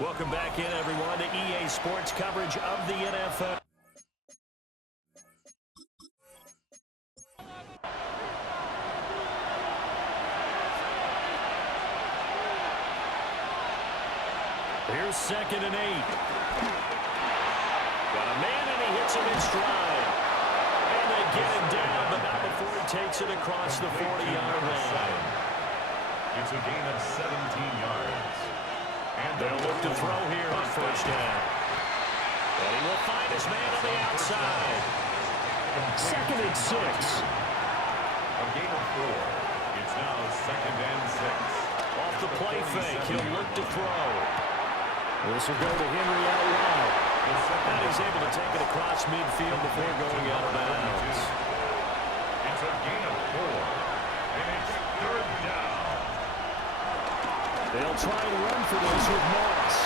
Welcome back in, everyone, to EA Sports coverage of the NFL. Here's 2nd and 8. Got a man, and he hits him in stride. And they get him down, but not before he takes it across the 40-yard line. It's a gain of 17 yards. And they'll look to throw here on 1st down. And he will find his man on the outside. 2nd and 6. A gain of 4. It's now 2nd and 6. Off the play fake, he'll look to throw. This will go to Henry out wide. And he's able to take it across midfield before going out of bounds. It's a gain of 4. And it's 3rd down. They'll try and run for this with Morris.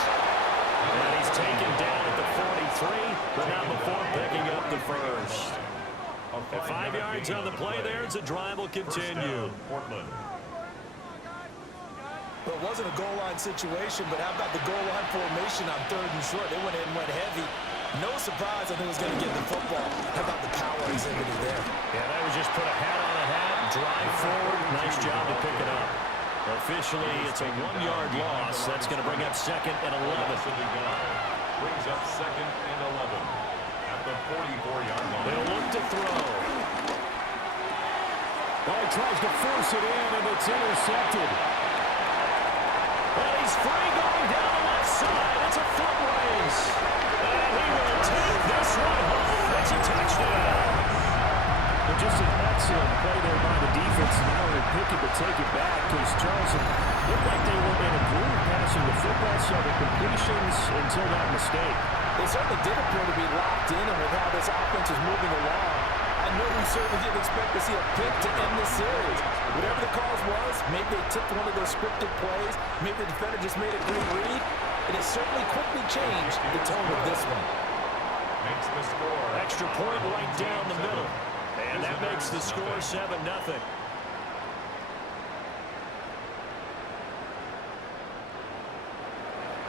And he's taken down at the 43, but not before picking up the first. At 5 yards on the play there, as the drive will continue. Well, it wasn't a goal line situation, but how about the goal line formation on 3rd and short? They went in and went heavy. No surprise on who was going to get the football. How about the power exhibited there? Yeah, that was just put a hat on a hat, drive forward. Nice job to pick it up. Officially, it's a 1-yard loss. That's going to bring up 2nd and 11. Brings up 2nd and 11 at the 44-yard line. They'll look to throw. Well, he tries to force it in, and it's intercepted. And he's free going down the left side. It's a foot race. And he will take this one home. It's a touchdown. Well, just an excellent play there by the defense. Now they're picking to take it back because Charleston looked like they were in a groove passing the football, several completions until that mistake. They certainly did appear to be locked in, and with how this offense is moving along, I know we certainly didn't expect to see a pick to end this series. Whatever the cause was, maybe they took one of those scripted plays, maybe the defender just made a great read. It has certainly quickly changed the tone of this one. Makes the score. Extra point right down the middle. And that makes the score 7-0.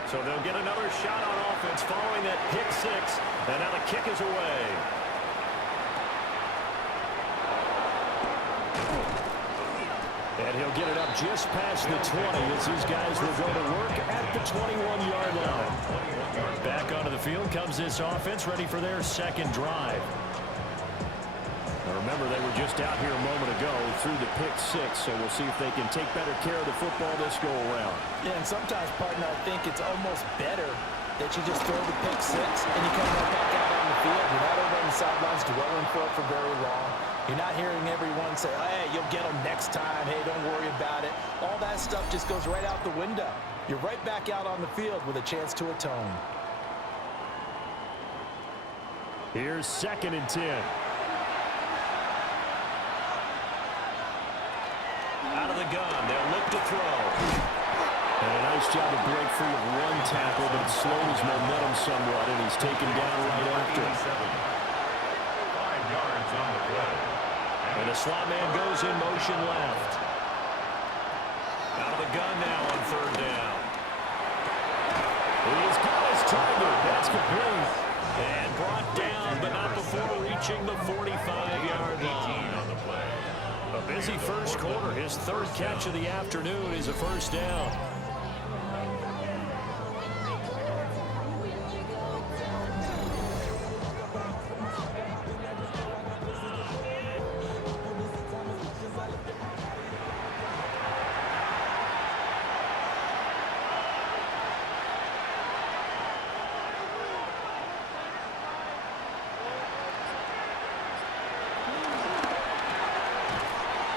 So they'll get another shot on offense following that pick 6. And now the kick is away. And he'll get it up just past the 20 as these guys will go to work at the 21-yard line. Back onto the field comes this offense, ready for their 2nd drive. Now remember, they were just out here a moment ago through the pick 6, so we'll see if they can take better care of the football this go-around. Yeah, and sometimes, partner, I think it's almost better that you just throw the pick 6 and you come right back out on the field. You're not over on the sidelines dwelling for it for very long. You're not hearing everyone say, hey, you'll get them next time. Hey, don't worry about it. All that stuff just goes right out the window. You're right back out on the field with a chance to atone. Here's 2nd and 10. Out of the gun, they'll look to throw. And a nice job to break free of one tackle, but it slowed his momentum somewhat, and he's taken down right after. 5 yards on the play. And the slot man goes in motion left. Out of the gun now on 3rd down. He's got his target. That's complete. And brought down, but not before reaching the 45-yard line. On the play. A busy first quarter. His 3rd catch of the afternoon is a 1st down.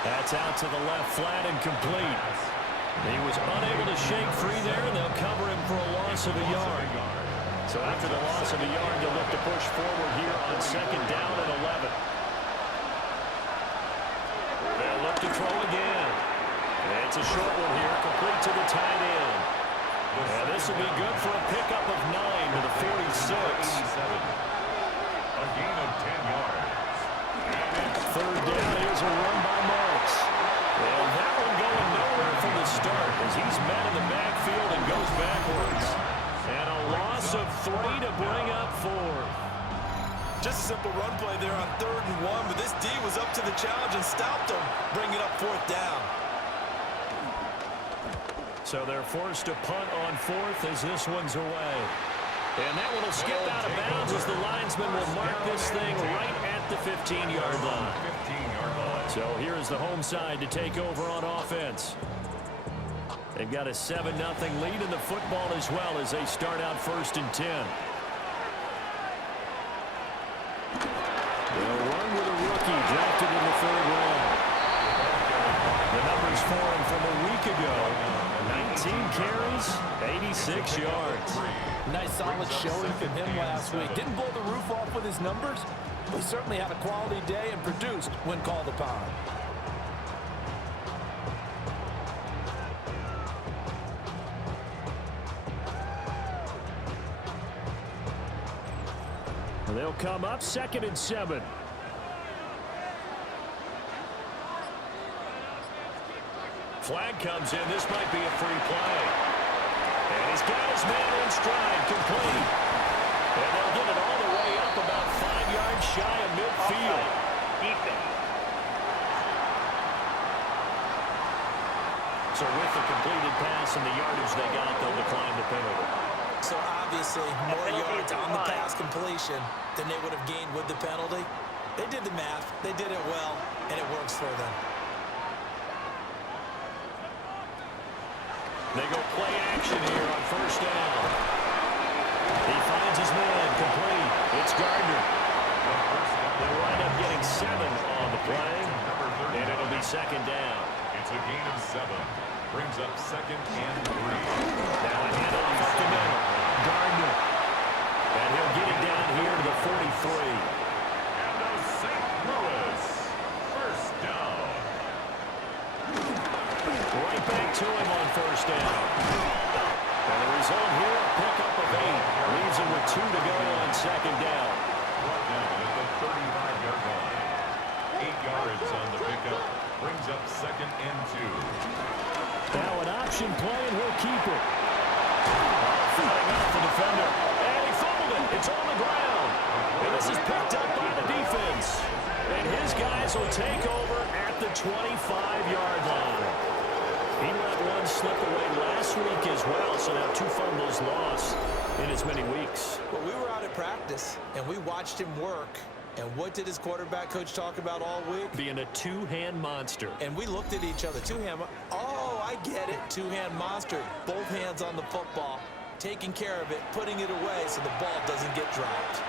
That's out to the left flat and complete. He was unable to shake free there, and they'll cover him for a loss of a yard. So after the loss of a yard, they'll look to push forward here on 2nd down and 11. They'll look to throw again. And it's a short one here, complete to the tight end. And this will be good for a pickup of 9 to the 46. A gain of 10 yards. 3rd down, here's a run by Marks. And that one going nowhere from the start as he's met in the backfield and goes backwards. 3 to bring up 4. Just a simple run play there on 3rd and 1, but this D was up to the challenge and stopped him, bringing up 4th down. So they're forced to punt on 4th as this one's away. And that one will skip out of bounds as the linesman will mark this thing right at the 15-yard line. So here's the home side to take over on offense. They've got a 7-0 lead in the football as well as they start out 1st and 10. They'll run with a rookie drafted in the 3rd round. The numbers for him from a week ago: 19 carries, 86 yards. Nice solid showing from him last week. Didn't blow the roof off with his numbers, but he certainly had a quality day and produced when called upon. They'll come up 2nd and 7. Flag comes in. This might be a free play. And he's got his man in stride, complete. And they'll get it all the way up about 5 yards shy of midfield. So with the completed pass and the yardage they got, they'll decline the penalty. So obviously more yards on the pass completion than they would have gained with the penalty. They did the math. They did it well, and it works for them. They go play action here on 1st down. He finds his man, complete. It's Gardner. They'll wind up getting 7 on the play, and it'll be 2nd down. It's a gain of 7. Brings up 2nd and 3. Now a handoff up the middle. Gardner. And he'll get it down here to the 43. And a St. Louis 1st down. Right back to him on 1st down. And the result here, a pickup of 8. Leaves him with 2 to go on 2nd down. Brought down at the 35-yard line. 8 yards on the pickup. Brings up 2nd and 2. Now an option play, and he'll keep it. Fighting off the defender. And he fumbled it. It's on the ground. And this is picked up by the defense. And his guys will take over at the 25-yard line. He let one slip away last week as well, so now 2 fumbles lost in as many weeks. Well, we were out at practice, and we watched him work. And what did his quarterback coach talk about all week? Being a 2-hand monster. And we looked at each other. 2-hand. Oh, I get it. 2-hand monster. Both hands on the football, taking care of it, putting it away so the ball doesn't get dropped.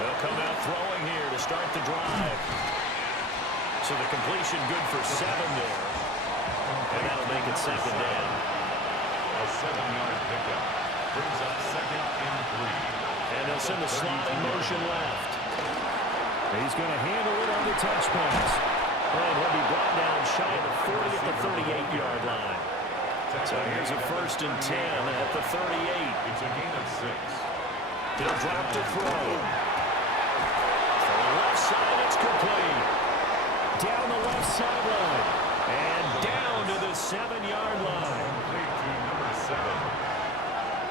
They'll come out throwing here to start the drive. So the completion good for 7 there. And that'll make it 2nd down. A 7-yard pickup. Brings up 2nd and 3. And they'll send the slot in motion left. He's going to handle it on the touch pass. And he'll be brought down shy of the 40 at the 38-yard line. So here's a 1st and 10 at the 38. It's a gain of 6. He'll drop to throw. For the left side, it's complete. Down the left sideline. And down to the 7-yard line. Complete to number 7.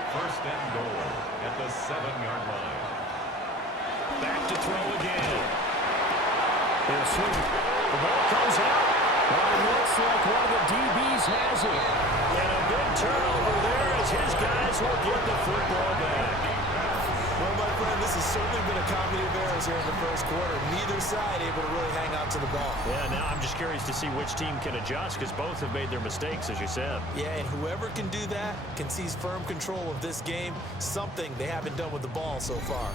1st and goal at the 7-yard line. Back to throw again. He'll swing. The ball comes out. Well, it looks like one of the DBs has it. And a big turnover there as his guys will get the football back. Well, my friend, this has certainly been a comedy of errors here in the 1st quarter. Neither side able to really hang on to the ball. Yeah, now I'm just curious to see which team can adjust because both have made their mistakes, as you said. Yeah, and whoever can do that can seize firm control of this game, something they haven't done with the ball so far.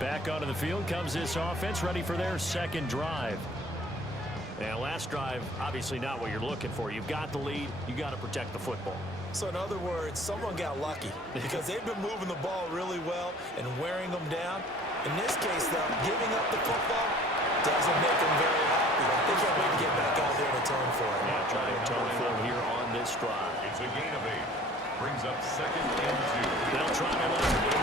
Back onto the field comes this offense, ready for their 2nd drive. Now, last drive, obviously not what you're looking for. You've got the lead. You got to protect the football. So in other words, someone got lucky because they've been moving the ball really well and wearing them down. In this case, though, giving up the football doesn't make them very happy. They can't wait to get back out there and atone for it. Yeah, trying to atone for it here on this drive. It's a gain of 8. Brings up 2nd and 2. They'll try to let it.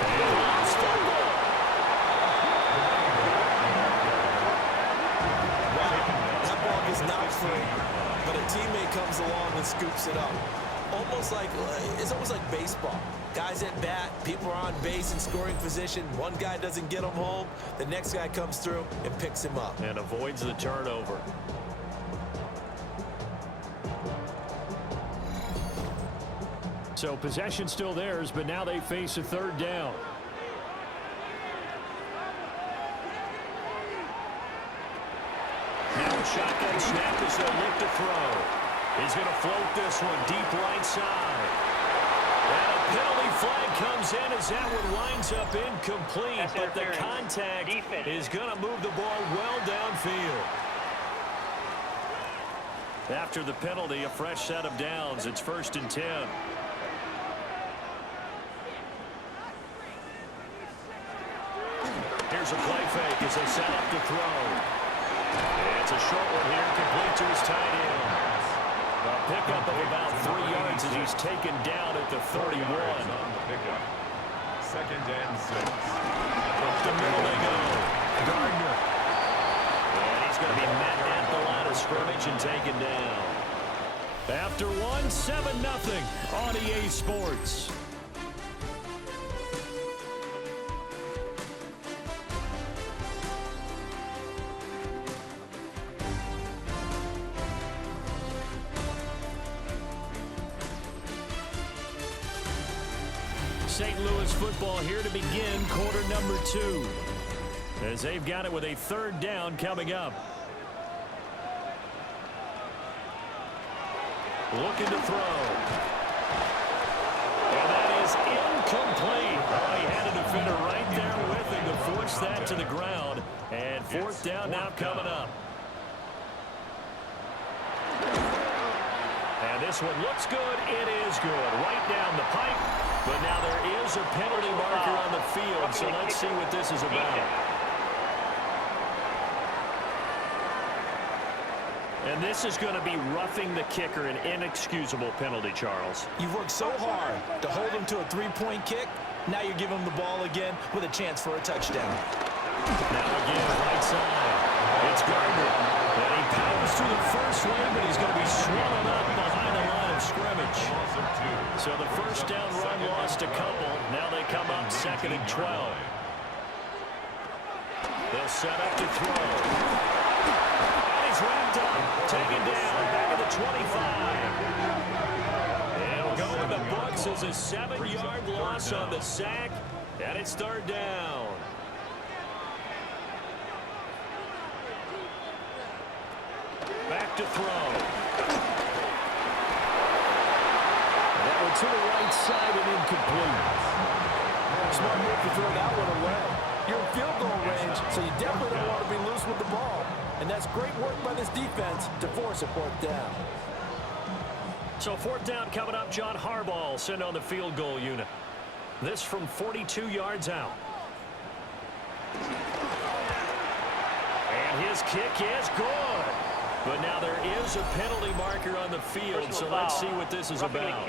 That ball is not free, but a teammate comes along and scoops it up. It's almost like baseball. Guys at bat, people are on base in scoring position. One guy doesn't get him home. The next guy comes through and picks him up. And avoids the turnover. So possession still theirs, but now they face a third down. Now a shotgun snap as they look to throw. He's going to float this one deep right side. And a penalty flag comes in as that one winds up incomplete, but the contact is going to move the ball well downfield. After the penalty, a fresh set of downs. It's 1st and 10. Here's a play fake as they set up to throw. It's a short one here, complete to his tight end. A pickup of about 3 yards as he's taken down at the 31. On the pickup. 2nd and 6. Up the middle they go. Gardner. And he's going to be met at the line of scrimmage and taken down. After one, 7-0 on EA Sports. St. Louis football here to begin quarter number 2. As they've got it with a 3rd down coming up. Looking to throw. And that is incomplete. Oh, he had a defender right there with him to force that to the ground. And 4th down now coming up. And this one looks good. It is good. Right down the pipe. But now there is a penalty marker on the field, so let's see what this is about. And this is going to be roughing the kicker, an inexcusable penalty, Charles. You've worked so hard to hold him to a 3-point kick. Now you give him the ball again with a chance for a touchdown. Now again, right side. It's Gardner. And he powers through the first lane, but he's going to be swallowed up behind the line of scrimmage. So the 1st down run lost a couple. Now they come up 2nd and 12. They'll set up to throw. And he's wrapped up. Taken down back at the 25. He'll go in the books as a 7-yard loss on the sack. And it's 3rd down. Back to throw. To the right side and incomplete. Smart move to throw that one away. You're in field goal range, so you definitely don't want to be loose with the ball. And that's great work by this defense to force a 4th down. So 4th down coming up. John Harbaugh sent on the field goal unit. This from 42 yards out. And his kick is good. But now there is a penalty marker on the field, so let's see what this is about.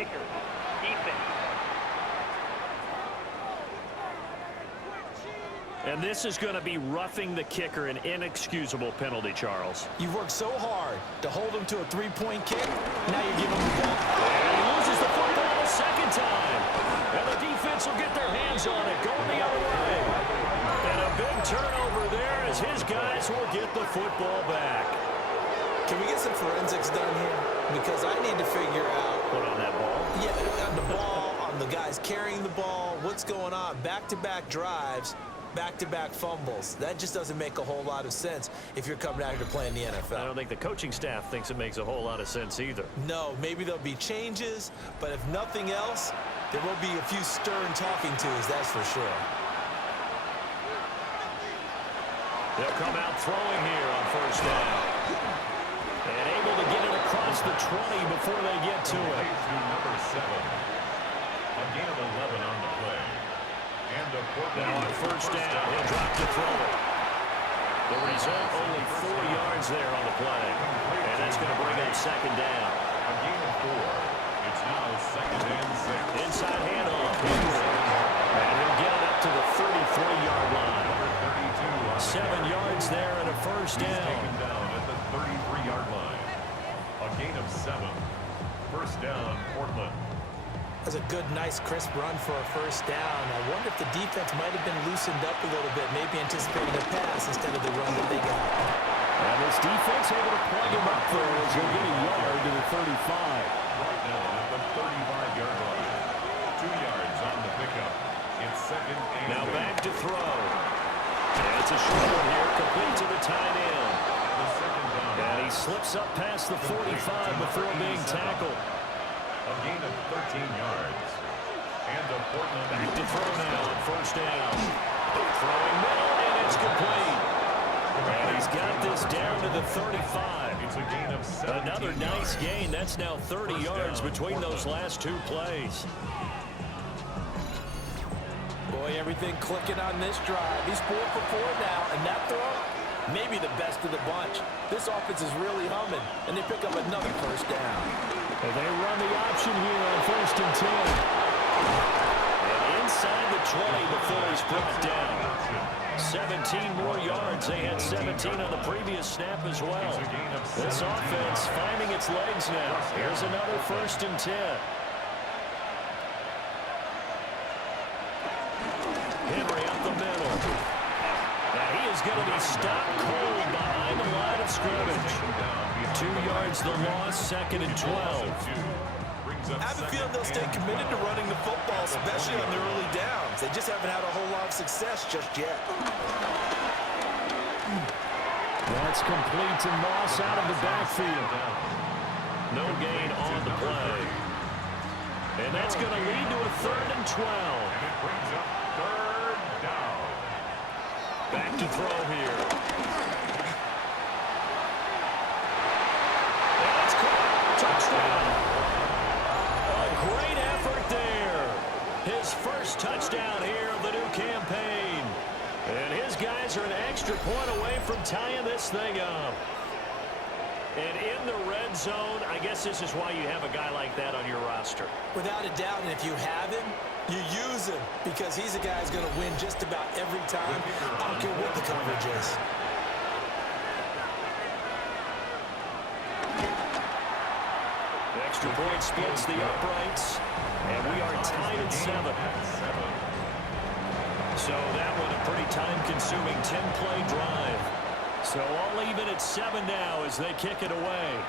And this is going to be roughing the kicker, an inexcusable penalty, Charles. You've worked so hard to hold him to a 3-point kick. Now you give him the ball. And he loses the football a 2nd time. And the defense will get their hands on it, going the other way. And a big turnover there as his guys will get the football back. Can we get some forensics done here? Because I need to figure out. What on that ball? Yeah, on the ball, on the guys carrying the ball. What's going on? Back-to-back drives, back-to-back fumbles. That just doesn't make a whole lot of sense if you're coming out here to play in the NFL. I don't think the coaching staff thinks it makes a whole lot of sense either. No, maybe there'll be changes, but if nothing else, there will be a few stern talking tos, that's for sure. They'll come out throwing here on 1st down. And able to get it across the 20 before they get to it. Number 7. A gain of 11 on the play. And a now on 1st down, he'll drop to throw it. The result, only 4 yards there on the play. And that's going to bring up 2nd down. A gain of 4. It's now 2nd and 6. Inside handoff. And he'll get it up to the 33-yard line. 7 yards there and a 1st down. Taken down at the 33-yard line. A A gain of 7. First down, Portland. That's a good, nice, crisp run for a first down. I wonder if the defense might have been loosened up a little bit, maybe anticipating a pass instead of the run that they got. And this defense able to plug him up there as he'll get a yard to the 35. Right now at the 35-yard line. 2 yards on the pickup. It's second and Now back to throw. And it's a short one here, complete to the tight end. The second down. And he slips up past the 45 before being tackled. A gain of 13 yards. And the Portland Back to throw now on first down. Throwing middle, and it's complete. And he's got this down to the 35. It's a gain of 17 Another nice yards. gain. That's now 30 yards between those last 2 plays. Boy, everything clicking on this drive. He's 4 for 4 now, and that throw, maybe the best of the bunch. This offense is really humming, and they pick up another first down. And they run the option here on first and 10. And inside the 20 before he's brought down. 17 more yards. They had 17 on the previous snap as well. This offense finding its legs now. Here's another first and 10. Henry up the middle. Now he is going to be stopped cold behind the line of scrimmage. 2 yards the loss, second and 12. I have a feeling they'll stay committed to running the football, especially on the early downs. They just haven't had a whole lot of success just yet. That's complete to Moss out of the backfield. No gain on the play. And that's going to lead to a third and 12. And it brings up third down. Back to throw here. And it's caught. Touchdown. A great effort there. His first touchdown here of the new campaign. And his guys are an extra point away from tying this thing up. And in the red zone, I guess this is why you have a guy like that on your roster. Without a doubt, and if you have him, you use him because he's a guy who's going to win just about every time. I don't care what the coverage is. Extra point splits the uprights, and we are tied at 7. So that one a pretty time-consuming 10-play drive. So all even at 7 now as they kick it away.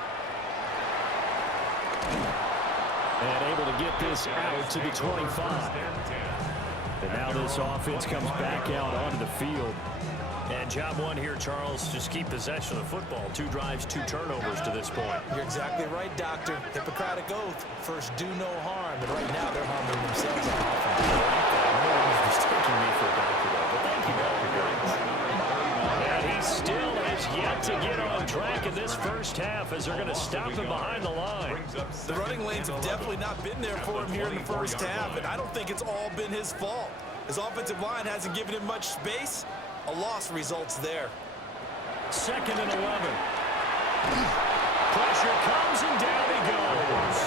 And able to get this out to the 25. And now this offense comes back out onto the field. And job one here, Charles, just keep possession of the football. 2 drives, 2 turnovers to this point. You're exactly right, Doctor. Hippocratic oath. First, do no harm. And right now, they're harming themselves on offense. No one was mistaking me for a doctor, though. But thank you, Doctor. And he still has yet to get on track in this first half as they're going to stop him behind the line. The running lanes have definitely not been there for him here in the first half, and I don't think it's all been his fault. His offensive line hasn't given him much space. A loss results there. Second and 11. Pressure comes and down he goes.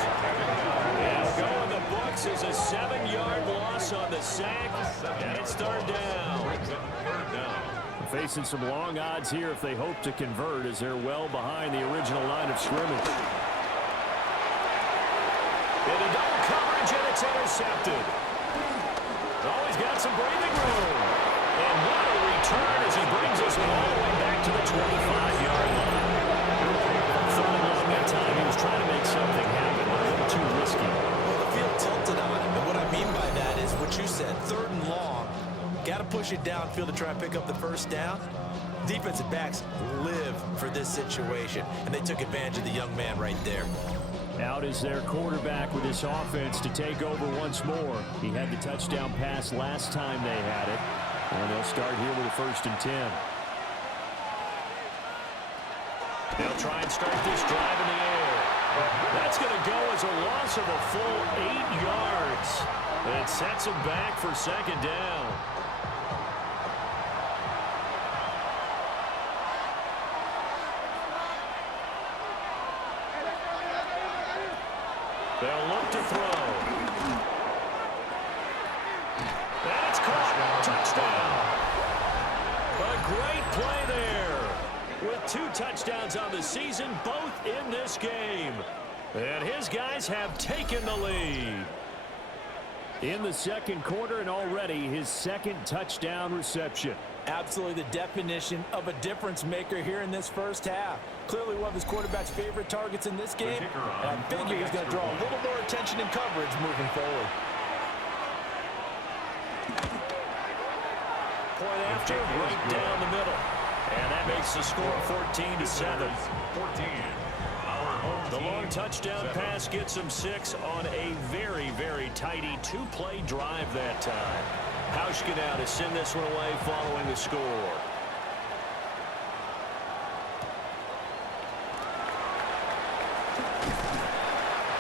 And go in the books as a 7-yard loss on the sack. And it's third down. Facing some long odds here if they hope to convert as they're well behind the original line of scrimmage. Into double coverage and it's intercepted. Always got some breathing room. And what a return as he brings us all the way back to the 25-yard line. Third and long that time. He was trying to make something happen. A little too risky. Well, the field tilted on him, and what I mean by that is what you said, third and long. Got to push it downfield to try and pick up the first down. Defensive backs live for this situation, and they took advantage of the young man right there. Out is their quarterback with this offense to take over once more. He had the touchdown pass last time they had it. And they'll start here with a first and 10. They'll try and start this drive in the air. That's going to go as a loss of a full 8 yards. It sets them back for second down. They'll look to throw. And it's caught. Touchdown. A great play there. With 2 touchdowns on the season, both in this game. And his guys have taken the lead. In the second quarter, and already his second touchdown reception. Absolutely the definition of a difference maker here in this first half. Clearly one of his quarterback's favorite targets in this game. And I figure he's going to draw a little more attention and coverage moving forward. Point after, right down the middle. And that makes the score 14-7. 14. The long touchdown pass gets him 6 on a very, very tidy two-play drive that time. Hauschka now to send this one away following the score.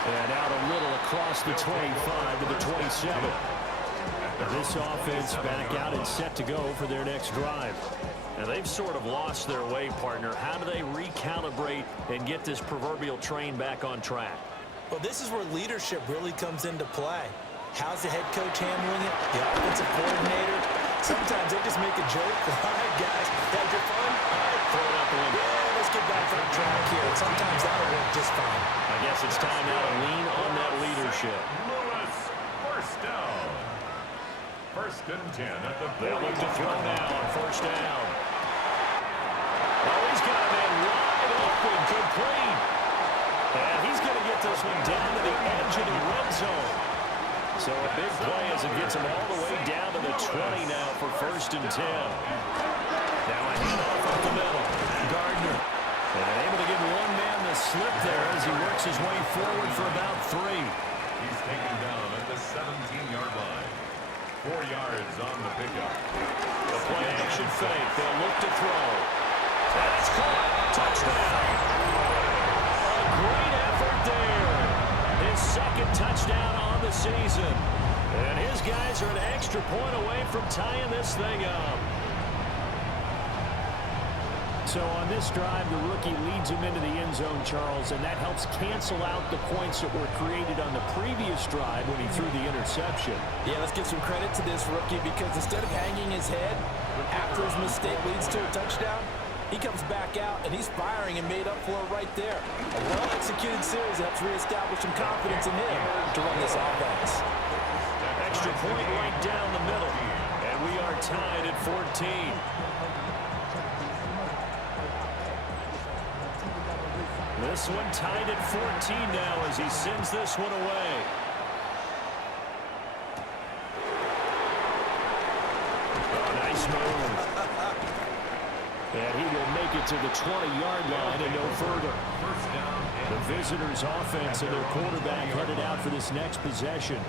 And out a little across the 25 to the 27. Now this offense back out and set to go for their next drive. Now they've sort of lost their way, partner. How do they recalibrate and get this proverbial train back on track? Well, this is where leadership really comes into play. How's the head coach handling it? The offensive coordinator? Sometimes they just make a joke. All right, guys, had your fun? All right, throw it out the window. Yeah, let's get back on track here. And sometimes that'll work just fine. I guess it's time now to lean on that leadership. Lewis, first down. First and 10 at the 40. They'll look to throw now on first down. Oh, he's got a man wide open, complete. And he's going to get this one down to the edge of the red zone. So a big play as it gets him all the way down to the 20 now for first and 10. Now a handoff up the middle. Gardner. And able to give one man the slip there as he works his way forward for about 3. He's taken down at the 17-yard line. 4 yards on the pickup. The play action fake. They'll look to throw. And it's caught. Touchdown. A great effort there. His second touchdown on the season. And his guys are an extra point away from tying this thing up. So on this drive, the rookie leads him into the end zone, Charles, and that helps cancel out the points that were created on the previous drive when he threw the interception. Yeah, let's give some credit to this rookie because instead of hanging his head after his mistake leads to a touchdown, he comes back out and he's firing and made up for it right there. A well-executed series helps reestablish some confidence in him to run this offense. Extra point right down the middle, and we are tied at 14. This one tied at 14 now as he sends this one away. Nice move. And he will make it to the 20-yard line and no further. The visitors' offense and their quarterback headed out for this next possession.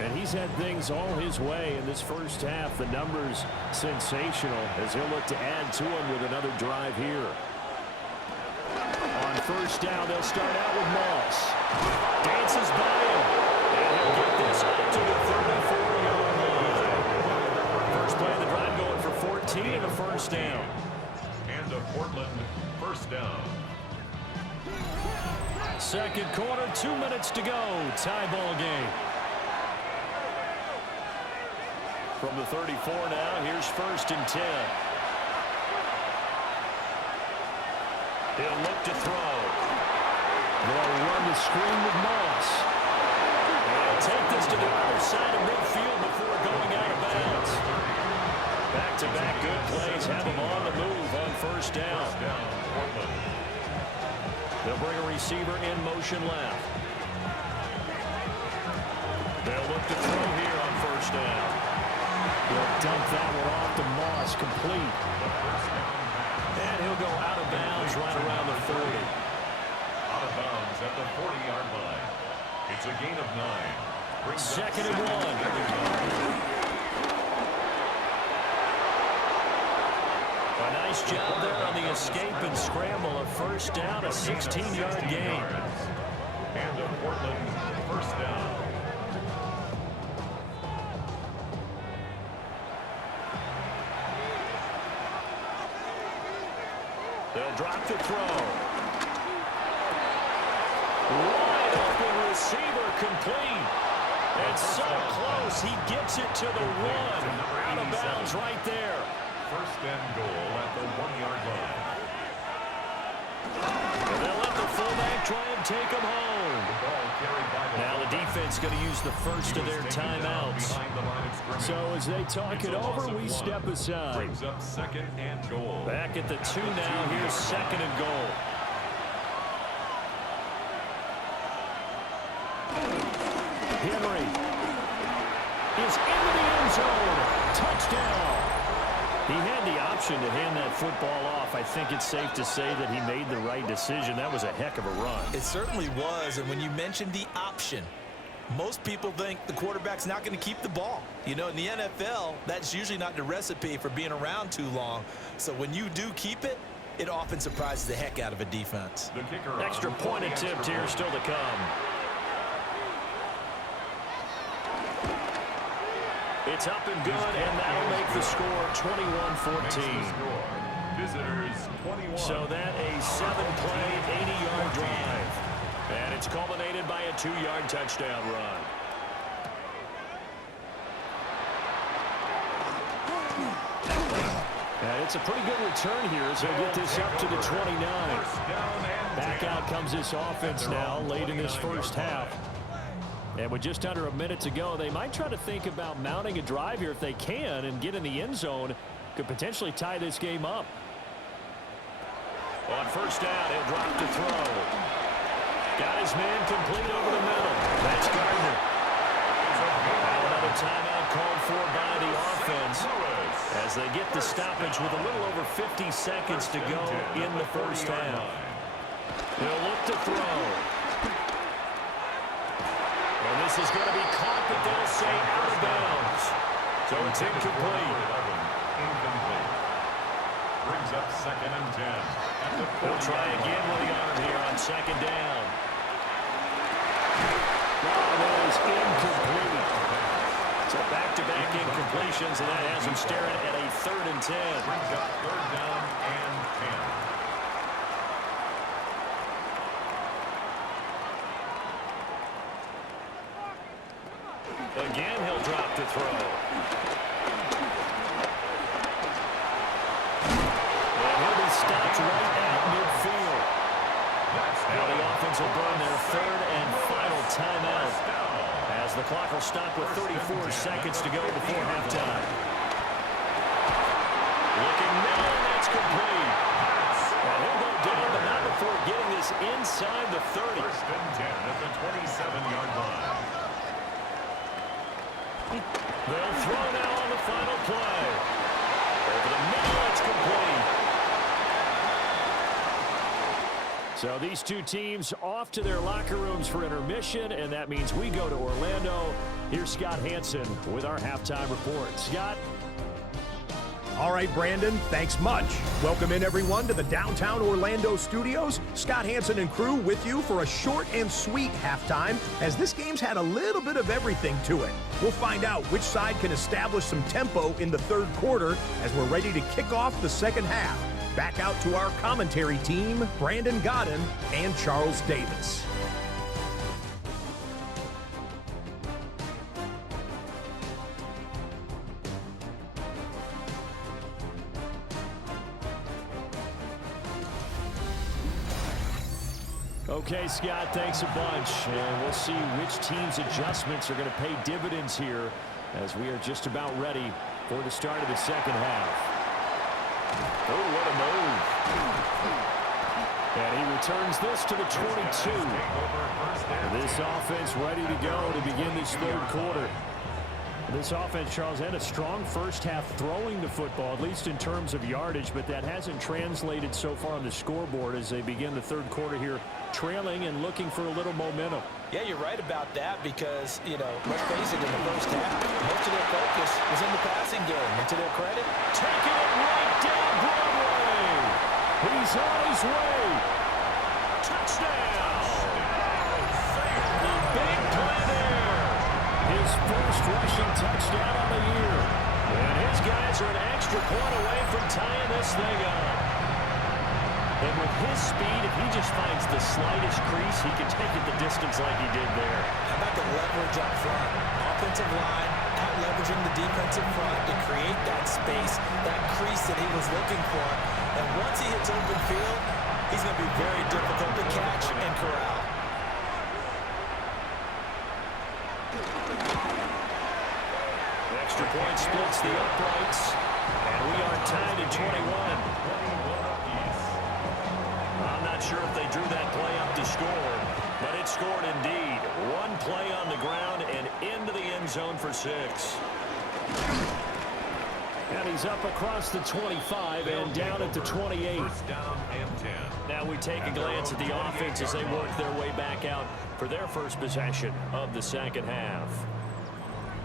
And he's had things all his way in this first half. The numbers sensational as he'll look to add to him with another drive here. On first down, they'll start out with Moss. Dances by him. And he'll get this up to the 34-yard line. First play of the drive going for 14 and a first down. And a Portland first down. Second quarter, 2 minutes to go. Tie ball game. From the 34 now, here's first and 10. He'll look to throw. They'll run the screen with Moss. And take this to the other side of midfield before going out of bounds. Back-to-back good plays have him on the move on first down. They'll bring a receiver in motion left. They'll look to throw here on first down. He'll dump that one off to Moss, complete. And he'll go out of bounds right around the 40. Out of bounds at the 40-yard line. It's a gain of 9. Second and 1. A nice job there on the escape and scramble. A first down, a 16-yard gain. And a Portland first down. They'll drop the throw. Wide open receiver, complete. And so close, he gets it to the 1. Out of bounds right there. First and goal at the 1-yard line. And they'll let the fullback try and take him home. Now the defense going to use the first of their timeouts. So as they talk it over, we step aside. Brings up second and goal. Back at the 2 now. Here's second and goal. Henry is into the end zone. Touchdown. He had the option to hand that football off. I think it's safe to say that he made the right decision. That was a heck of a run. It certainly was, and when you mentioned the option, most people think the quarterback's not going to keep the ball. You know, in the NFL, that's usually not the recipe for being around too long. So when you do keep it, it often surprises the heck out of a defense. The kicker Extra point attempt here still to come. It's up and good, and that'll make the score 21-14. Visitors 21. So that a 7-play, 80-yard drive. And it's culminated by a 2-yard touchdown run. And it's a pretty good return here as they'll get this up to the 29. Back out comes this offense now late in this first half. And with just under a minute to go, they might try to think about mounting a drive here if they can and get in the end zone. Could potentially tie this game up. On first down, he'll drop to throw. Got his man complete over the middle. That's Gardner. Now another timeout called for by the offense as they get the stoppage with a little over 50 seconds to go in the first half. He'll look to throw. And this is going to be caught, but they'll say out of bounds. So it's incomplete. Incomplete. Brings up second and 10. They'll try again with the arm here on second down. That is incomplete. So back-to-back incompletions, and that has them staring at a 3rd and 10. Brings up third down and 10. Again, he'll drop to throw. And he'll be stopped right at midfield. Now the offense will burn their 3rd and final timeout as the clock will stop with 34 seconds to go before halftime. Looking now, and that's complete. And he'll go down, but not before getting this inside the 30. First and 10 at the 27-yard line. They'll throw now on the final play. Over the middle, it's complete. So these two teams off to their locker rooms for intermission, and that means we go to Orlando. Here's Scott Hanson with our halftime report. Scott? All right, Brandon, thanks much. Welcome in, everyone, to the downtown Orlando studios. Scott Hanson and crew with you for a short and sweet halftime, as this game's had a little bit of everything to it. We'll find out which side can establish some tempo in the third quarter as we're ready to kick off the second half. Back out to our commentary team, Brandon Godden and Charles Davis. Okay, Scott, thanks a bunch. And we'll see which team's adjustments are going to pay dividends here as we are just about ready for the start of the second half. Oh, what a move. And he returns this to the 22. This offense ready to go to begin this third quarter. This offense, Charles, had a strong first half throwing the football, at least in terms of yardage, but that hasn't translated so far on the scoreboard as they begin the third quarter here, trailing and looking for a little momentum. Yeah, you're right about that because, you know, let's face it, in the first half, most of their focus was in the passing game. And to their credit, taking it right down Broadway. He's on his way. Touchdown. A big play there. His first rushing touchdown of the year. And his guys are an extra point away from tying this thing up. And with his speed, if he just finds the slightest crease, he can take it the distance like he did there. How about the leverage up front? Offensive line out-leveraging the defensive front to create that space, that crease that he was looking for. And once he hits open field, he's going to be very difficult to catch and corral. The extra point splits the uprights, and we are tied at 21. I'm not sure if they drew that play up to score, but it scored indeed. One play on the ground and into the end zone for 6. And he's up across the 25 and down at the 28. First down and 10. Now we take a glance at the offense as they work their way back out for their first possession of the second half.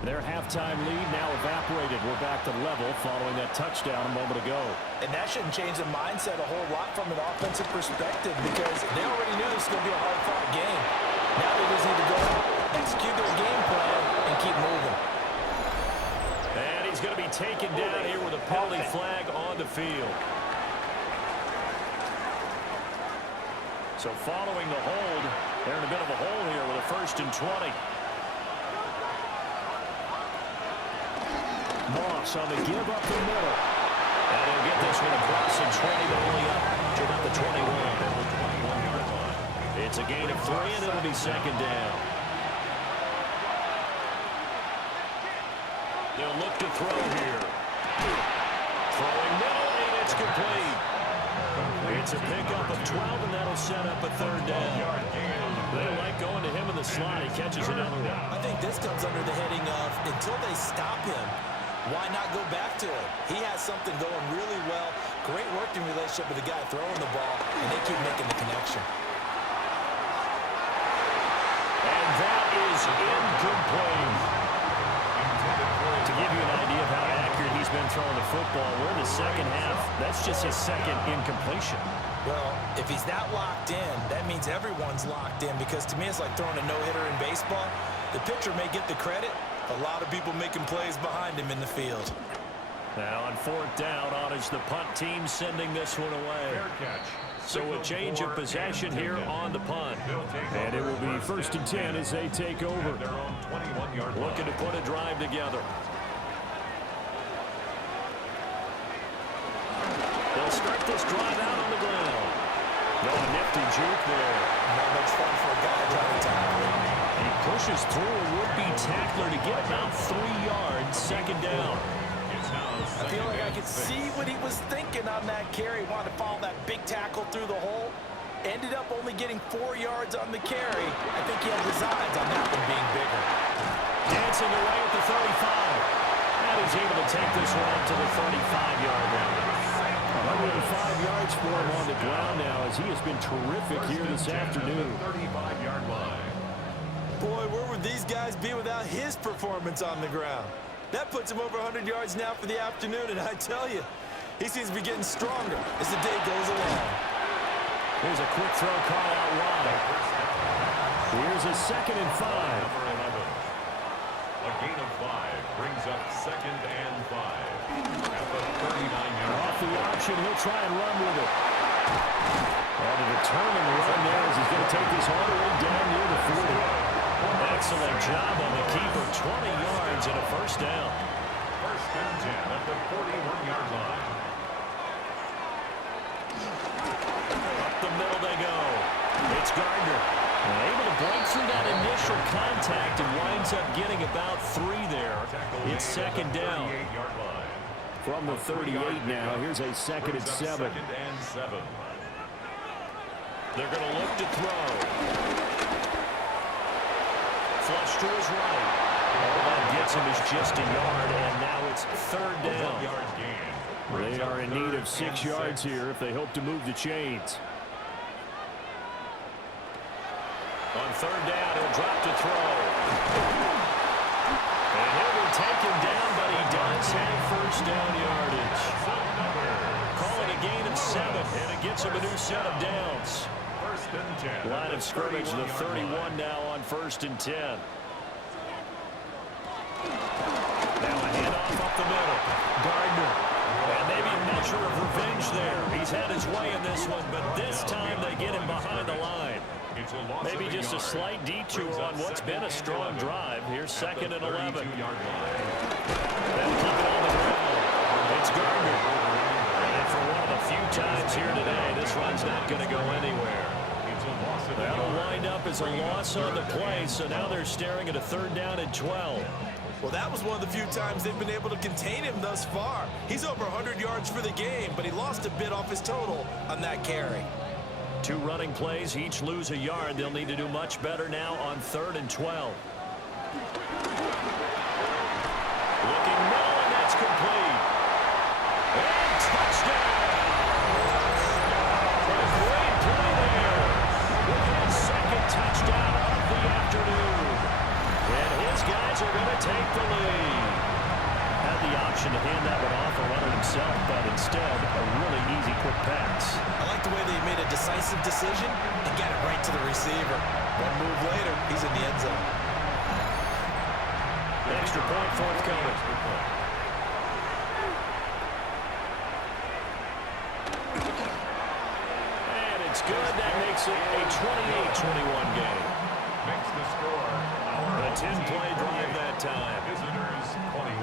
Their halftime lead now evaporated. We're back to level following that touchdown a moment ago. And that shouldn't change the mindset a whole lot from an offensive perspective because they already knew this was going to be a hard-fought game. Now they just need to go out, execute their game plan, and keep moving. And he's going to be taken down here with a penalty flag on the field. So following the hold, they're in a bit of a hole here with a 1st and 20. Moss on the give up the middle. And he'll get this one across the 20, but only up to about the 21. It's a gain of 3, and it'll be second down. They'll look to throw here. Throwing middle, and it's complete. It's a pickup of 12, and that'll set up a 3rd down. They like going to him in the slot. He catches another one. I think this comes under the heading of until they stop him, why not go back to it? He has something going really well. Great working relationship with the guy throwing the ball, and they keep making the connection. And that is incomplete. To give you an idea of how accurate he's been throwing the football, we're in the second half. That's just his second incompletion. Well, if he's that locked in, that means everyone's locked in because to me it's like throwing a no-hitter in baseball. The pitcher may get the credit. A lot of people making plays behind him in the field. Now on 4th down, on is the punt team sending this one away. Fair catch. So a change of possession here on the punt. And it will be 1st and 10 as they take over. Their own 21-yard line. Looking to put a drive together. They'll start this drive out on the ground. No, a nifty juke there. Not much fun for a guy trying to tackle. He pushes through a would-be tackler to get about 3 yards, second down. I feel like I could see what he was thinking on that carry. Wanted to follow that big tackle through the hole. Ended up only getting 4 yards on the carry. I think he had designs on that one being bigger. Dancing away at the 35. And he's able to take this one up to the 35-yard line. 105 yards for him on the ground now as he has been terrific here this afternoon. 35-yard line. Boy, where would these guys be without his performance on the ground? That puts him over 100 yards now for the afternoon, and I tell you, he seems to be getting stronger as the day goes along. Here's a quick throw call out wide. Here's a 2nd and 5. Number 11. A gain of 5 brings up 2nd and 5. At the 39-yard line. Off the option, he'll try and run with it. And a determined run there as he's going to take this all the way down near the 40. Excellent job on the keeper. 20 yards and a 1st down. 1st and 10 at the 41-yard line. Up the middle they go. It's Gardner. Able to break through that initial contact and winds up getting about 3 there. It's second down. From the 38 now, here's a 2nd and 7. 2nd and 7. They're going to look to throw. Flush to his right. All that gets him is just a yard, and now it's 3rd down. They are in need of 6 yards here if they hope to move the chains. On 3rd down, he'll drop to throw. And he'll be taken down, but he does have 1st down yardage. Calling a gain of 7, and it gets him a new set of downs. 1st and 10. Line of scrimmage, the 31 now on 1st and 10. Now a handoff up the middle. Gardner. And maybe a measure of revenge there. He's had his way in this one, but this time they get him behind the line. Maybe just a slight detour on what's been a strong drive. Here's 2nd and 11. They'll keep it on the ground. It's Gardner. And for one of the few times here today, this run's not not going to go anywhere. That'll wind up as a loss on the play, so now they're staring at a 3rd down and 12. Well, that was one of the few times they've been able to contain him thus far. He's over 100 yards for the game, but he lost a bit off his total on that carry. 2 running plays, each lose a yard. They'll need to do much better now on 3rd and 12. Looking middle, and that's complete. And touchdown! A great play there. With his 2nd touchdown of the afternoon. And his guys are going to take the lead. Had the option to hand that one off or run it himself, but instead, a really easy quick pass. I like the way they made a decisive decision and got it right to the receiver. One move later, he's in the end zone. Extra point forthcoming. And it's good. That makes it a 28-21 game. Makes the score. A 10-play drive that time. Visitors 21.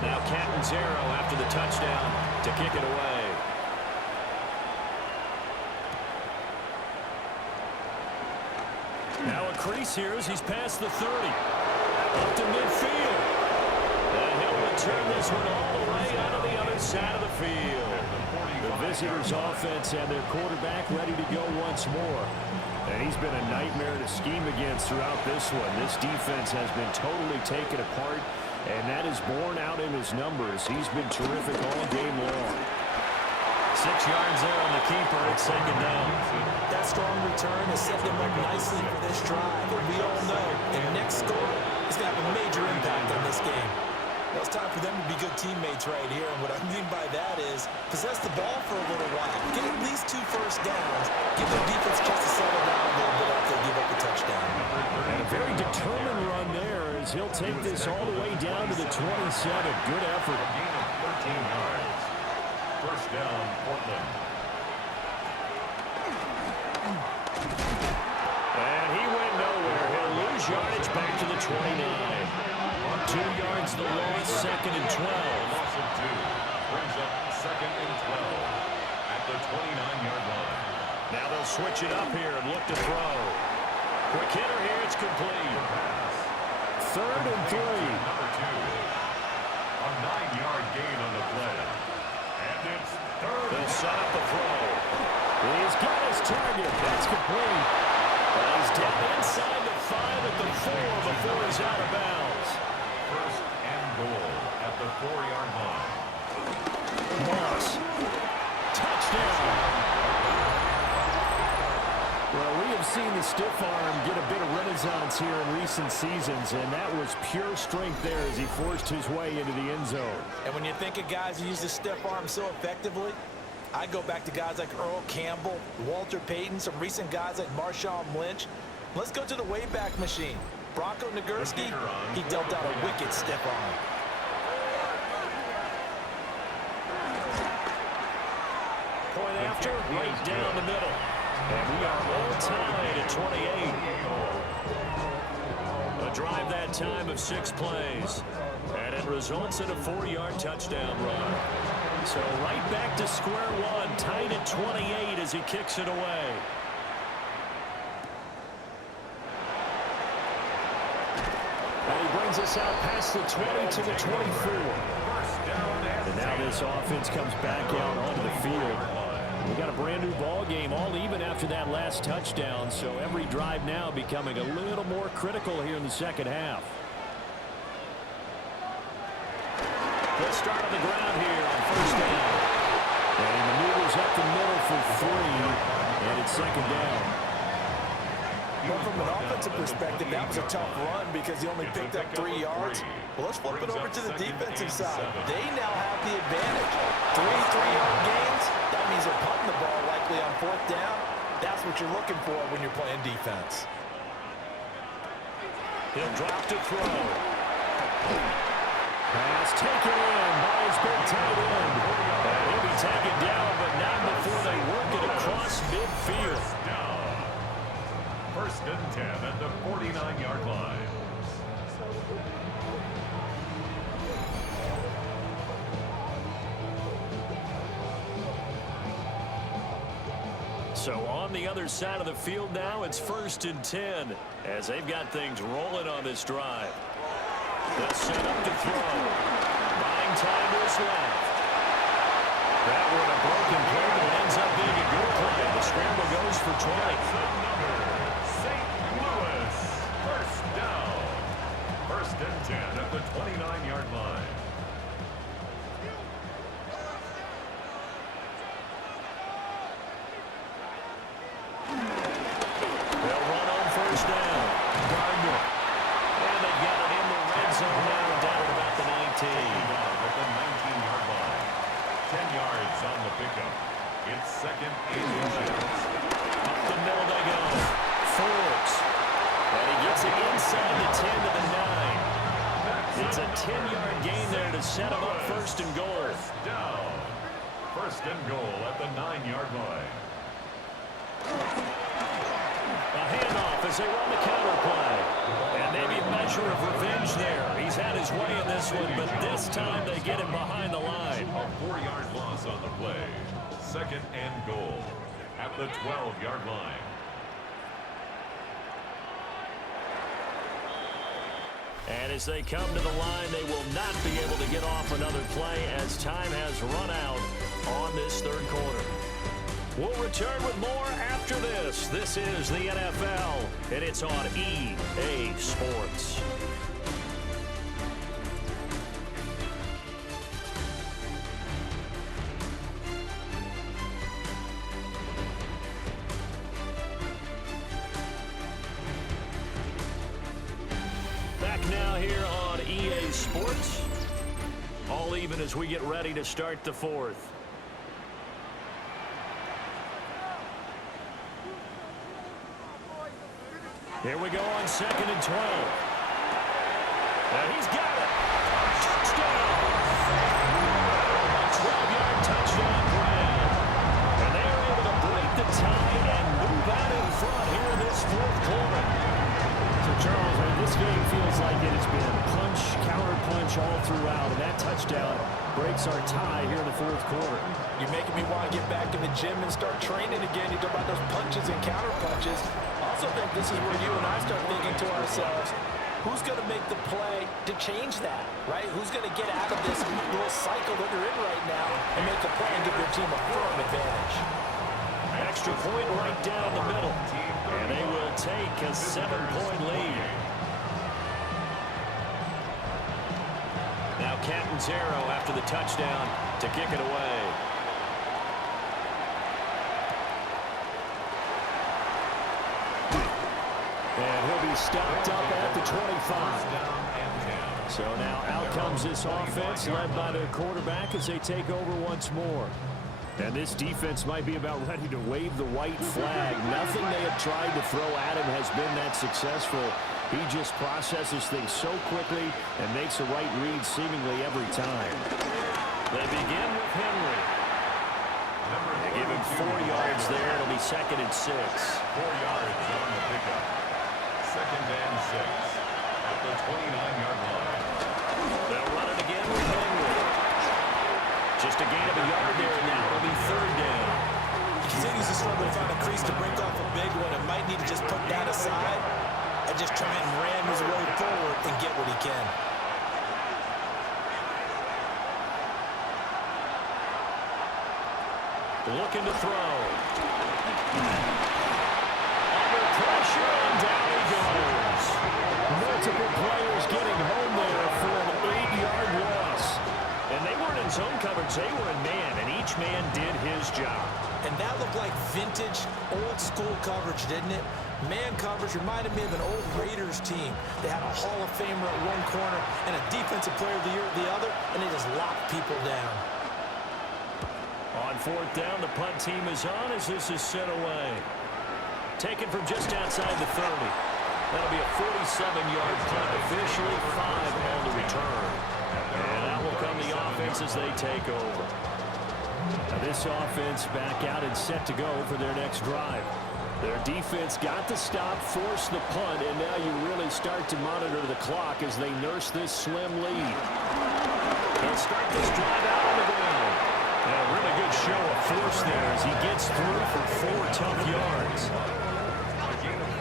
Now Catanzaro after the touchdown to kick it away. Now a crease here as he's past the 30. Up to midfield. And he'll return this one all the way out of the other side of the field. The visitors' offense and their quarterback ready to go once more. And he's been a nightmare to scheme against throughout this one. This defense has been totally taken apart, and that is borne out in his numbers. He's been terrific all game long. 6 yards there on the keeper at 2nd down. That strong return has set them up nicely for this drive. And we all know the next score is going to have a major impact on this game. Well, it's time for them to be good teammates right here. And what I mean by that is possess the ball for a little while. Get at least 2 first downs. Give their defense just to settle down a little bit after they give up a touchdown. And a very determined run there as he'll take this all the way down to the 27. Good effort. A gain of 13 yards. First down, Portland. And he went nowhere. He'll lose yardage back to the 29. 2 yards the loss, 2nd and 12. Loss of 2. Brings up 2nd and 12 at the 29-yard line. Now they'll switch it up here and look to throw. Quick hitter here, it's complete. 3rd and 3. Number 2. A 9-yard gain on the play. And it's 3rd. They'll set up the throw. He's got his target. That's complete. And he's down inside the 5 at the 4 before he's out of bounds. First and goal at the 4-yard line. Moss. Touchdown. Well, we have seen the stiff arm get a bit of renaissance here in recent seasons, and that was pure strength there as he forced his way into the end zone. And when you think of guys who use the stiff arm so effectively, I go back to guys like Earl Campbell, Walter Payton, some recent guys like Marshawn Lynch. Let's go to the Wayback Machine. Bronco Nagurski, he dealt out a wicked stiff arm. Point after, right down the middle. And we are all tied at 28. A drive that time of 6 plays. And it results in a 4-yard touchdown run. So right back to square one, tied at 28 as he kicks it away. And he brings us out past the 20 to the 24. And now this offense comes back out onto the field. We got a brand new ball game, all even after that last touchdown. So every drive now becoming a little more critical here in the second half. They'll start on the ground here on first down. And he maneuvers up the middle for 3. And it's 2nd down. Well, from an offensive perspective, that was a tough run because he only picked up 3 yards. Well, let's flip it over to the defensive side. They now have the advantage. 3 3-yard gains. That means they're punting the ball likely on 4th down. That's what you're looking for when you're playing defense. He'll drop to throw. Pass taken in by his big tight end. And he'll be taken down, but not before they work it across midfield. First and 10 at the 49-yard line. So on the other side of the field now, it's 1st and 10 as they've got things rolling on this drive. They'll set up to throw. Buying time to his left. That one a broken play, but it ends up being a good play. The scramble goes for 20. St. Louis, first down. 1st and 10 at the 29-yard line. They'll run on 1st down. Gardner. And they've got it in the red zone now, down at about the 19. At the 19-yard line. 10 yards on the pickup. It's 2nd and inches. Up the middle they go. Forbes. And he gets it inside the 10 to the 9. It's a 10-yard gain there to set him up 1st and goal. First down. 1st and goal at the 9-yard line. A handoff as they run the counter play. And maybe a measure of revenge there. He's had his way in this one, but this time they get him behind the line. A 4-yard loss on the play. 2nd and goal at the 12-yard line. And as they come to the line, they will not be able to get off another play as time has run out on this 3rd quarter. We'll return with more after this. This is the NFL, and it's on EA Sports. Back now here on EA Sports. All even as we get ready to start the 4th. Here we go on 2nd and 12. And he's got it. Touchdown. 12-yard touchdown grab. And they are able to break the tie and move out in front here in this 4th quarter. So, Charles, this game feels like it has been punch, counter punch all throughout, and that touchdown breaks our tie here in the 4th quarter. You're making me want to get back in the gym and start training again. You talk about those punches and counter punches. I also think this is where you and I start thinking to ourselves, who's going to make the play to change that, right? Who's going to get out of this little cycle that they're in right now and make a play and give their team a firm advantage? Extra point right down the middle. And they will take a 7-point lead. Now Catanzaro after the touchdown to kick it away. And he'll be stopped up at the 25. So now out comes this offense led by their quarterback as they take over once more. And this defense might be about ready to wave the white flag. Nothing they have tried to throw at him has been that successful. He just processes things so quickly and makes the right read seemingly every time. They begin with Henry. They give him 4 yards there. It'll be 2nd and 6. 4 yards on the pickup. 2nd and 6 at the 29-yard line. They'll run it again with Henry. Just a gain of a yard there, and now it'll be 3rd down. He continues to struggle to find a crease to break off a big one and might need to just put that aside and just try and ram his way forward and get what he can. Looking to throw. Under pressure, and down he goes. Multiple players getting home there for an 8-yard loss. And they weren't in zone coverage, they were in man, and each man did his job. And that looked like vintage, old-school coverage, didn't it? Man coverage reminded me of an old Raiders team. They had a Hall of Famer at one corner and a Defensive Player of the Year at the other, and they just locked people down. On 4th down, the punt team is on as this is sent away. Taken from just outside the 30. That'll be a 47-yard punt, officially 5 on the return. And that will come the offense as they take over. Now this offense back out and set to go for their next drive. Their defense got the stop, forced the punt, and now you really start to monitor the clock as they nurse this slim lead. They'll start this drive out on the ground. A really good show of force there as he gets through for 4 tough yards.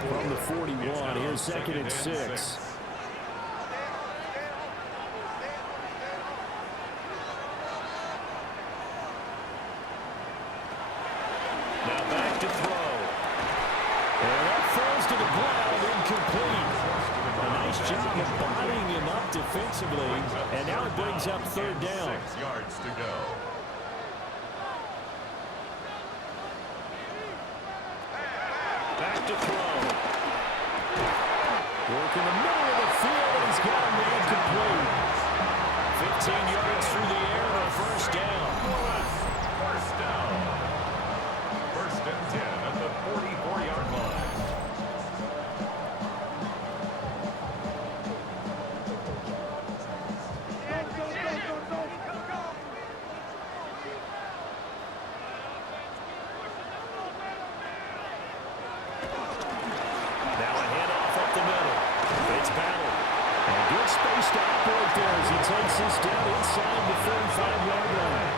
From the 41, here's 2nd and 6. Now back to throw. And that falls to the ground, incomplete. A nice job of bodying him up defensively, and now it brings up 3rd down. 6 yards to go. Back to throw. Work in the middle of the field, and he's got him incomplete. 15 yards through the air and a 1st down. First down. 1st and 10 at the 44-yard line. Now a handoff up the middle. It's Battle. And good space to operate there as he takes this down inside the 35-yard line.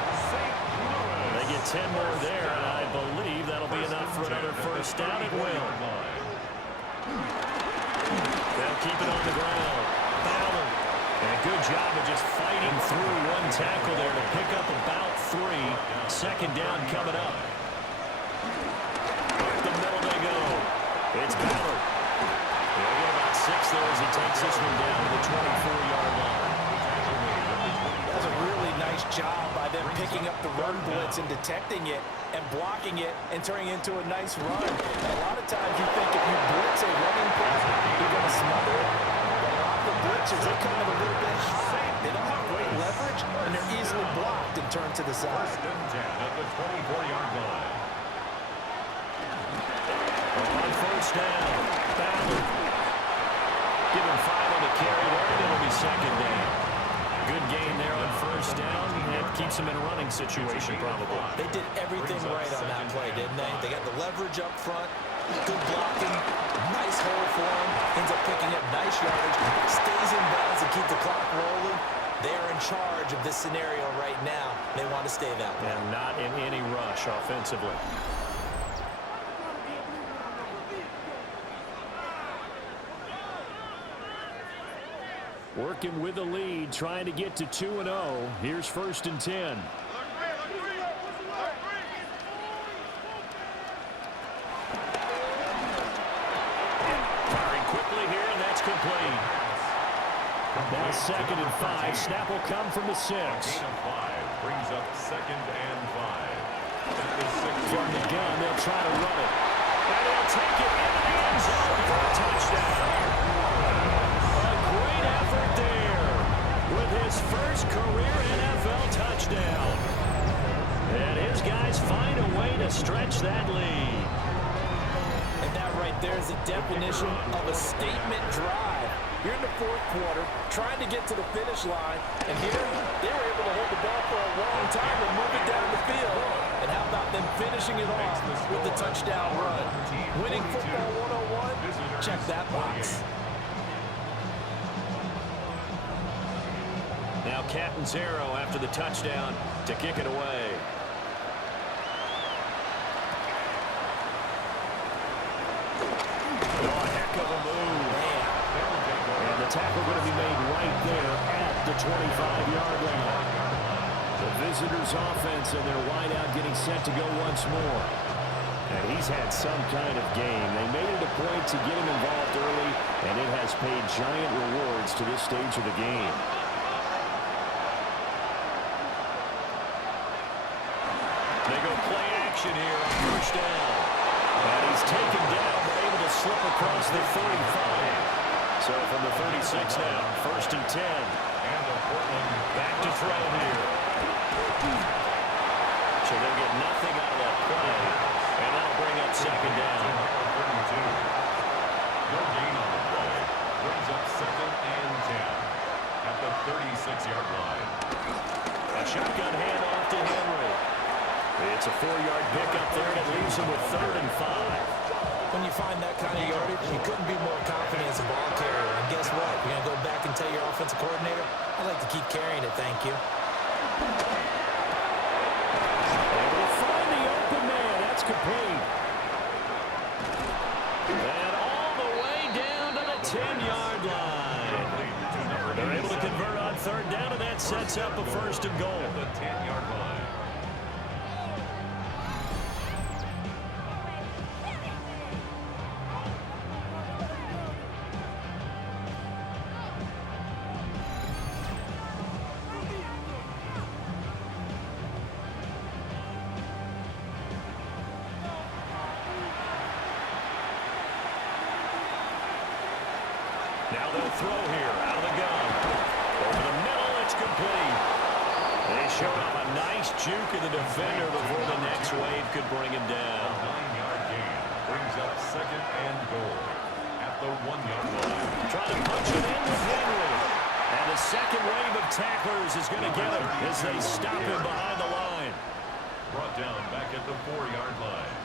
They get 10 more there, and I believe that'll be enough for another 1st down at will. They'll keep it on the ground. Battle. And a good job of just fighting through one tackle there to pick up about 3. 2nd down coming up. Up the middle they go. It's Ballard. They'll get about 6 there as he takes this one down to the 24-yard line. That's a really nice job by them picking up the run blitz and detecting it and blocking it and turning it into a nice run. And a lot of times you think if you blitz a running play, you're going to smother it. But a lot of the blitzers, they come in a little bit high. They don't have great leverage, and they're easily blocked and turned to the side. 1st and 10 at the 24-yard line. On 1st down, Ballard. Give him 5 on the carry there, and it'll be 2nd down. Good gain there on 1st down. It keeps him in a running situation, probably. They did everything right on that play, didn't they? They got the leverage up front, good blocking, nice hole for him, ends up picking up nice yardage, stays in bounds to keep the clock rolling. They're in charge of this scenario right now. They want to stay that way. And not in any rush offensively. Working with the lead, trying to get to 2-0. Here's 1st and 10. Firing quickly here, and that's complete. Now 2nd and 5. Snap will come from the 6. Gain of 5 brings up 2nd and 5. At the 6 From the gun, they'll try to run it. And they'll take it into the end zone for a touchdown. A great effort there with his first career NFL touchdown. And his guys find a way to stretch that lead. And that right there is the definition of a statement drive. You're in the 4th quarter, trying to get to the finish line, and here they were able to hold the ball for a long time and move it down the field. And how about them finishing it off with the touchdown run? Winning football 101? Check that box. Now Catanzaro after the touchdown to kick it away. Oh, a heck of a move. And the tackle going to be made right there at the 25-yard line. The visitors' offense and their wideout getting set to go once more. And he's had some kind of game. They made it a point to get him involved early, and it has paid giant rewards to this stage of the game. They go play action here on 1st down. And he's taken down, but able to slip across the 35. So from the 36 now, 1st and 10. And the Portland Back to throw here. So they'll get nothing out of that play. And that'll bring up 2nd down. 32. No gain on the play. Brings up 2nd and 10 at the 36-yard line. A shotgun handoff to Henry. It's a 4-yard pickup there, and it leaves him with 3rd and 5. When you find that kind of yardage, you couldn't be more confident as a ball carrier. And guess what? You're going to go back and tell your offensive coordinator, I'd like to keep carrying it, thank you. complete. And all the way down to the 10-yard line. They're able to convert on third down, and that sets up a first and goal. The 10-yard line. Now they'll throw here out of the gun. Over the middle, it's complete. They showed off a nice juke of the defender before the next wave could bring him down. A 9-yard gain brings up second and goal at the 1-yard line. Trying to punch it in with Henry. And the second wave of tacklers is going to get him as they stop him behind the line. Brought down back at the 4-yard line.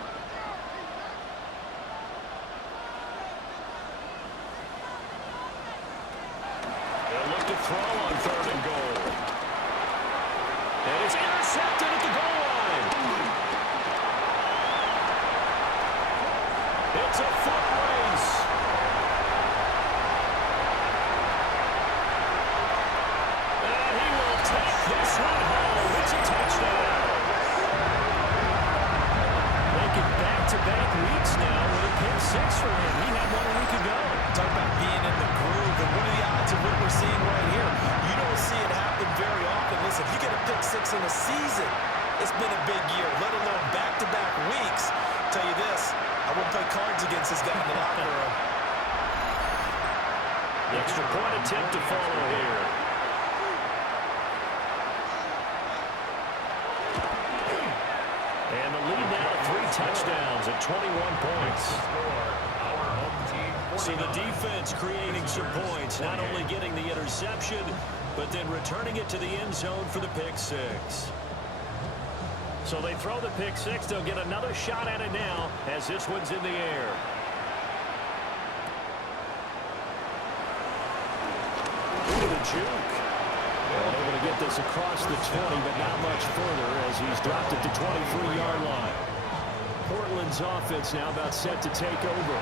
Throw on third and goal. And it's intercepted at the goal line. It's a foot race. And he will take this one home. It's a touchdown. Making back-to-back weeks now with a pick six for him. He had one a week ago. Talk about being in the groove, and what are the odds of what we're seeing right here? You don't see it happen very often. Listen, you get a pick six in a season, it's been a big year, let alone back-to-back weeks. Tell you this, I won't play cards against this guy in the locker room. The extra point attempt to follow here. And the lead now at 3 touchdowns at 21 points. So the defense creating some points, not only getting the interception, but then returning it to the end zone for the pick six. So they throw the pick six. They'll get another shot at it now as this one's in the air. Into the juke. And able to get this across the 20, but not much further as he's dropped it to 23-yard line. Portland's offense now about set to take over.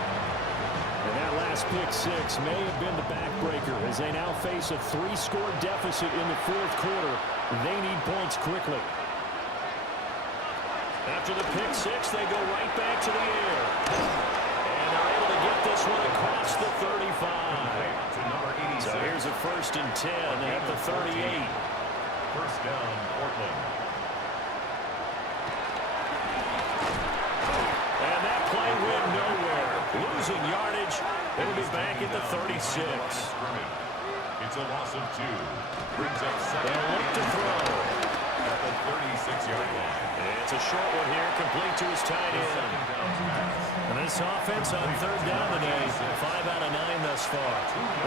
And that last pick six may have been the backbreaker as they now face a 3-score deficit in the fourth quarter. They need points quickly. After the pick six, they go right back to the air. And they're able to get this one across the 35. So here's a 1st and 10 at the 38. First down, Portland. And that play went nowhere. Losing yardage. It'll be back at the 36. It's a loss of 2. Brings up second. They'll look to throw. At the 36-yard line. It's a short one here, complete to his tight end. And this offense on third down today, 5 out of 9 thus far.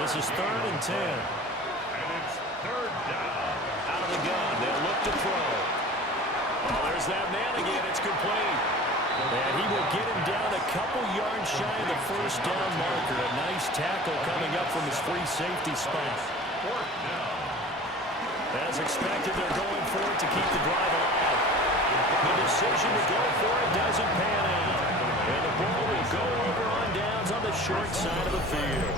This is 3rd and 10. And it's third down. Out of the gun, they'll look to throw. Oh, there's that man again, it's complete. And he will get him down a couple yards shy of the first down marker. A nice tackle coming up from his free safety spot. Fourth down. As expected, they're going for it to keep the drive alive. The decision to go for it doesn't pan out. And the ball will go over on downs on the short side of the field.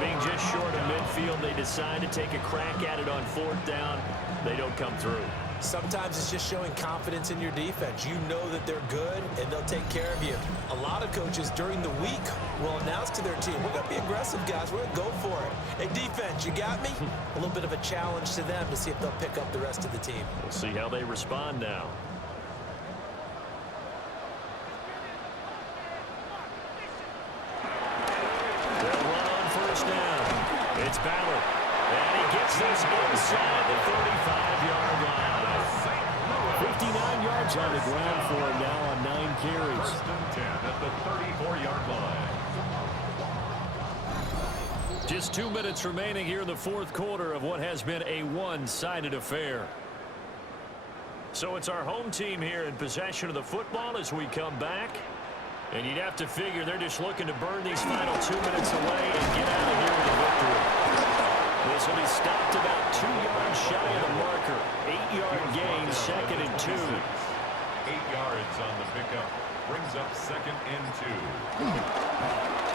Being just short of midfield, they decide to take a crack at it on 4th down. They don't come through. Sometimes it's just showing confidence in your defense. You know that they're good, and they'll take care of you. A lot of coaches during the week will announce to their team, we're going to be aggressive, guys. We're going to go for it. Hey, defense, you got me? A little bit of a challenge to them to see if they'll pick up the rest of the team. We'll see how they respond now. They'll run on 1st down. It's Ballard. And he gets this inside the 35-yard line. 59 yards on the ground for him now on 9 carries. 1st and 10 at the 34-yard line. Just 2 minutes remaining here in the fourth quarter of what has been a one-sided affair. So it's our home team here in possession of the football as we come back. And you'd have to figure they're just looking to burn these final 2 minutes away and get out of here with a victory. This will be stopped about 2 yards shy of the marker. 8-yard gain, 2nd and 2. 8 yards on the pickup. Brings up second and 2.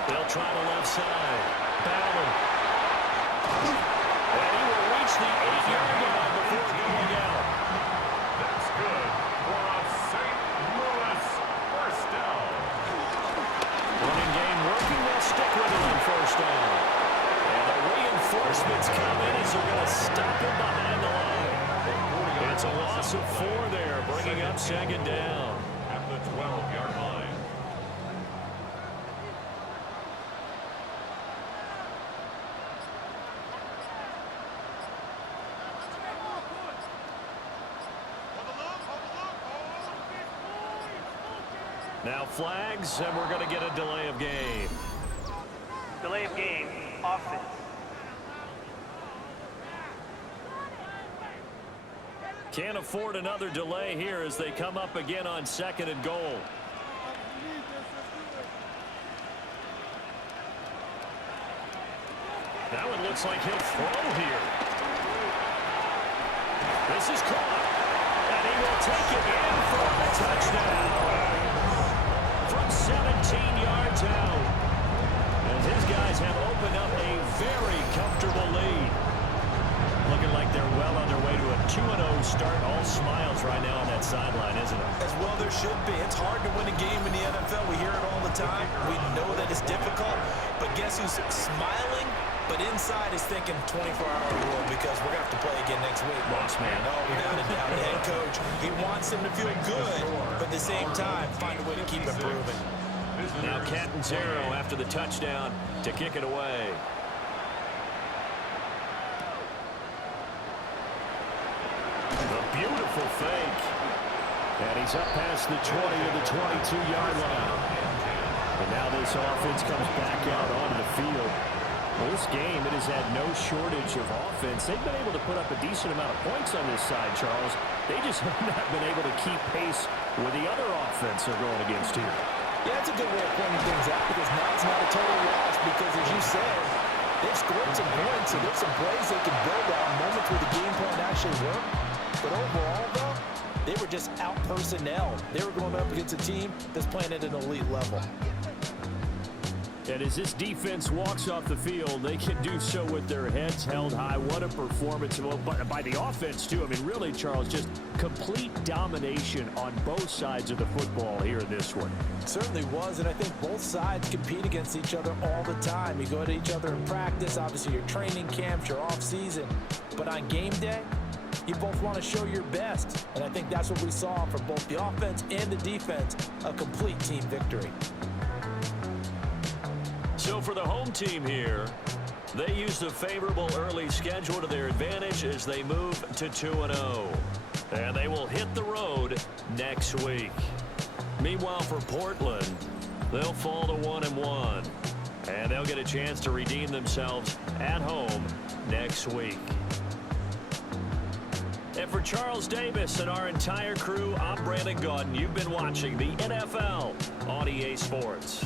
They'll try the left side. Ballard. And he will reach the 8-yard line before going out. That's good for a St. Louis first down. Running game working. They'll stick with it on first down. And the reinforcements come in as they're going to stop him behind the line. It's a loss of 4 there, bringing up second down. At the 12-yard line. Now flags, and we're going to get a delay of game. Delay of game, offense. Can't afford another delay here as they come up again on second and goal. Now it looks like he'll throw here. This is caught, and he will take it in for a touchdown. From 17 yards out. As his guys have opened up a very comfortable lead. Looking like they're well on their way to a 2-0 start. All smiles right now on that sideline, isn't it? As well there should be. It's hard to win a game in the NFL. We hear it all the time. We know that it's difficult. But guess who's smiling? But inside is thinking 24-hour rule because we're going to have to play again next week. Boss man. No, without a doubt. The head coach, he wants them to feel good, but at the same time, find a way to keep improving. Now Catanzaro after the touchdown to kick it away. A beautiful fake. And he's up past the 20 to the 22-yard line. And now this offense comes back out onto the field. Well, this game, it has had no shortage of offense. They've been able to put up a decent amount of points on this side, Charles. They just have not been able to keep pace with the other offense they're going against here. Yeah, that's a good way of pointing things out because now it's not a total loss because, as you said, they've scored some points, so there's some plays they can build on, moments where the game plan actually worked. But overall, though, they were just out-personnel. They were going up against a team that's playing at an elite level. And as this defense walks off the field, they can do so with their heads held high. What a performance by the offense, too. I mean, really, Charles, just complete domination on both sides of the football here in this one. It certainly was, and I think both sides compete against each other all the time. You go to each other in practice, obviously your training camps, your off-season. But on game day, you both want to show your best. And I think that's what we saw from both the offense and the defense, a complete team victory. So for the home team here, they use the favorable early schedule to their advantage as they move to 2-0. And they will hit the road next week. Meanwhile, for Portland, they'll fall to 1-1. And they'll get a chance to redeem themselves at home next week. And for Charles Davis and our entire crew, I'm Brandon Gaudin. You've been watching the NFL on EA Sports.